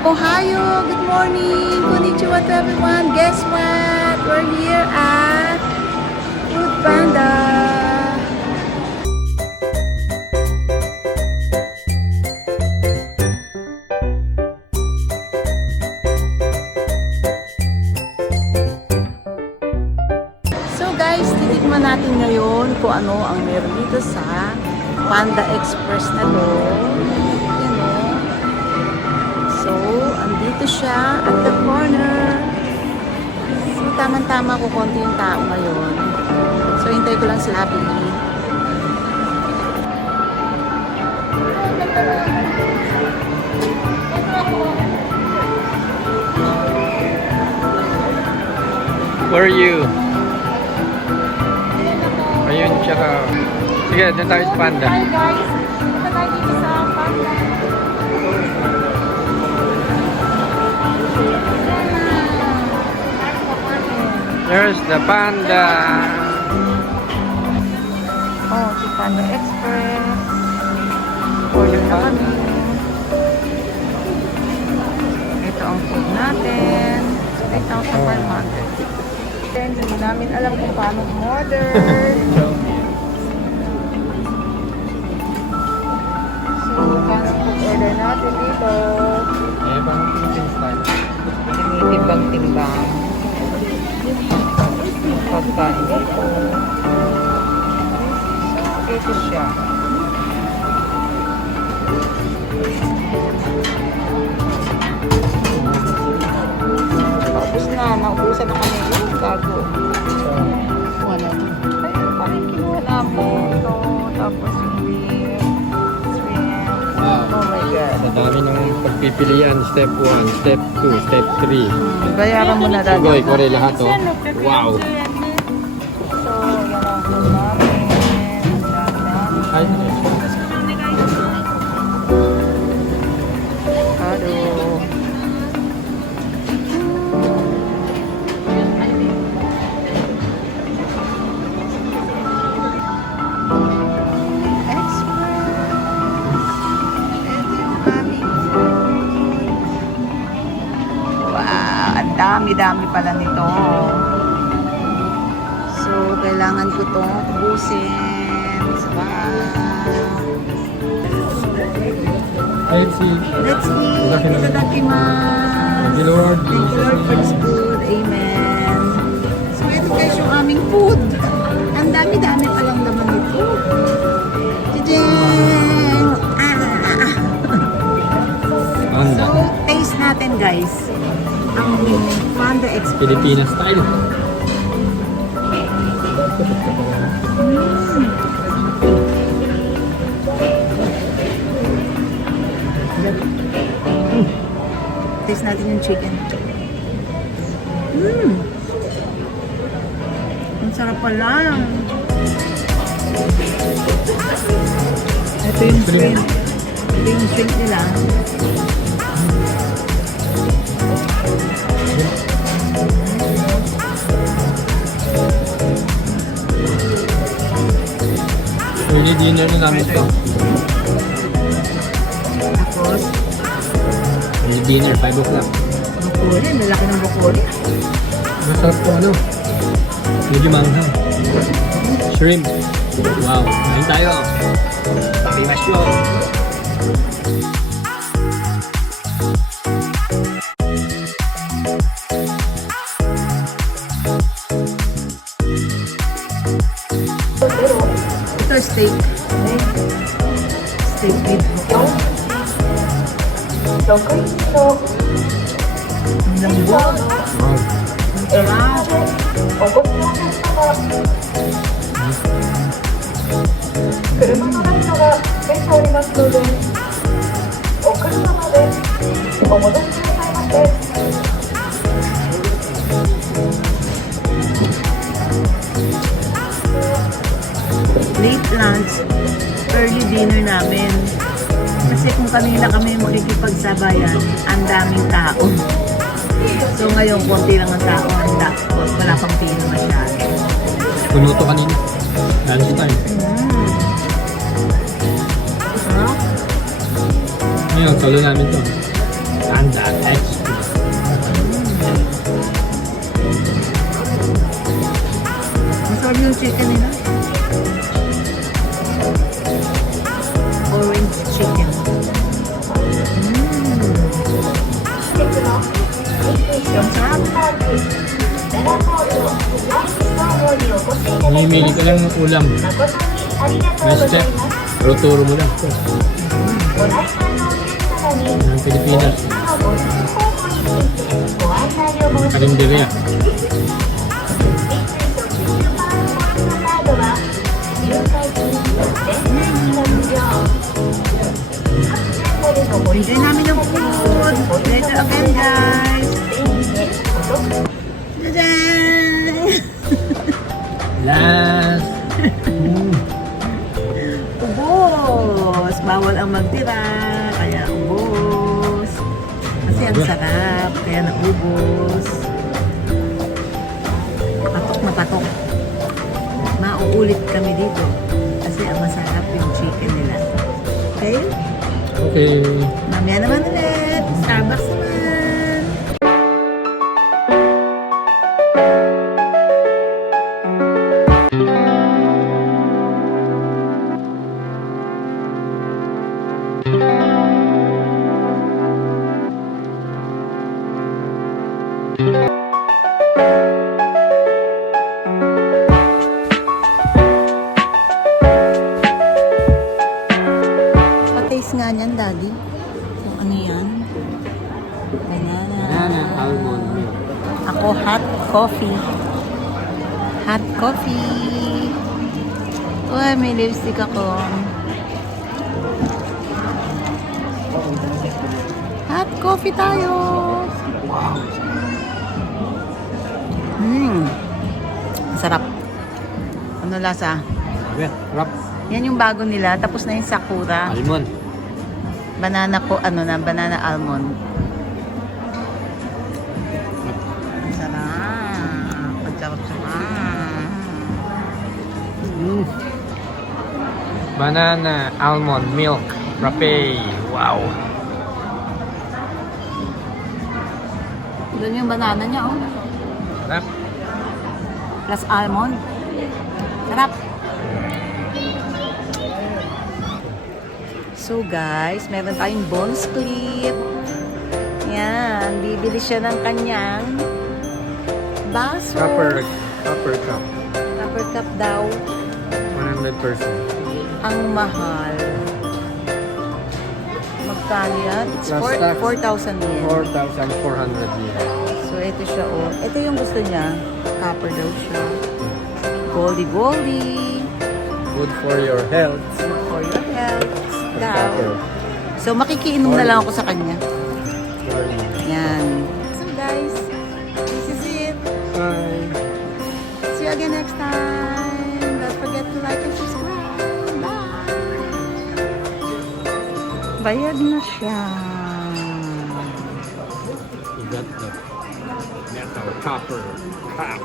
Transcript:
Ohio! Good morning! Konnichiwa to everyone! Guess what? We're here at Food Panda! So guys, titikman natin ngayon kung ano ang meron dito sa Panda Express na to. Yan o. So, andito siya at the corner. So, tamang-tama ko konti yung tao ngayon. So, hintay ko lang sila bili. Where are you? Ayun, tsaka... Sige, doon tayo sa Panda. Hi guys! Punta tayo dito sa Panda. There's the Panda. Oh, si Panda Express. Order na kami. Ito ang food natin. 3,500. Then, hindi namin alam kung paano order. So, paano order natin dito? Eh, parang Philippine style. Tinitimbang-timbang. Pagkain dito. So, ito siya. Tapos na, naubusan na kami yung bago. Wala. Ayun, parang kinuha namin ito. Tapos beef, shrimp. Oh my God. Sa dami ng pagpipilian. Step 1, Step 2, Step 3. Bayaran mo na dati. Goy, kore lahat oh. Wow! So, yan ang food namin. Ang dami. Ay, Hello. Dami-dami pala nito. So, kailangan ko itong ubusin. let's see. Let's eat. Itadakimasu. Thank you, Lord. Thank you, Lord, for this food. Amen. So, ito guys yung aming food. Ang dami-dami palang naman ito. Jijeng! Panda. So, taste natin guys. Ang Panda Express. Filipina style. Taste natin yung chicken. Ang sarap pala. Ito yung shrimp. Ito yung shrimp nila. Early dinner na namin ito. Tapos, Early dinner, 5 o'clock. bukoli. Malaki ng bukoli. Masarap po ano. Medyo manghang. Shrimp. Wow. Kain tayo. Pakimasyon. Ito steak. Steak with bukol. Ang lambot. Wow. Ang sarap. Late lunch, early dinner namin. Kasi kung kanina kami makikipagsabayan, ang daming tao. So ngayon, konti lang ang tao. Wala pang pino masyado. Puno to kanina. Lunch time. Huh? Ngayon, solo namin to. Panda Express. Masarap yung chicken nila. Orange chicken. Ang sarap. Mamimili ka lang ng ulam. May step. Turo mo lang. Ng Pilipinas. Karinderya. Enjoy namin yung food. Later again, guys. Tadaan! Last. Ubos! Bawal ang magtira, kaya ubos. Kasi ang sarap, kaya naubos. Patok na patok. Mauulit kami dito. Kasi ang masarap yung chicken nila. Okay? Okay. Mamaya naman ulit. Starbucks naman. Pa-taste nga niyan, Daddy. Kung ano yan. Banana. Banana almond milk. Ako, hot coffee. Hot coffee. Uy, may lipstick ako. Hot coffee tayo. Wow. Sarap. Ano lasa? Sabi, wrap. Yan yung bago nila. Tapos na yung sakura. Almond. Banana ko, ano na, banana almond. Ang sarap. Ang sarap. Banana almond milk frappe. Wow. Doon yung banana niya, oh. Sarap. Plus almond. Sarap. So guys, meron tayong bones clip. Yan, bibili siya ng kanyang baso. Copper cup. Copper cup daw. 100%. Ang mahal. Magkano yan? It's Plus tax. 4,000 yen. 4,400 yen. So ito siya, oh. Ito yung gusto niya. Copper daw siya. Goldie. Good for your health. Good for your health. Daw. Copper. So makikiinom na lang ako sa kanya. Morning. Yan. So guys, this is it. Bye. See you again next time. Don't forget to like and subscribe. Bye! Bayad na siya. You got the metal copper cup.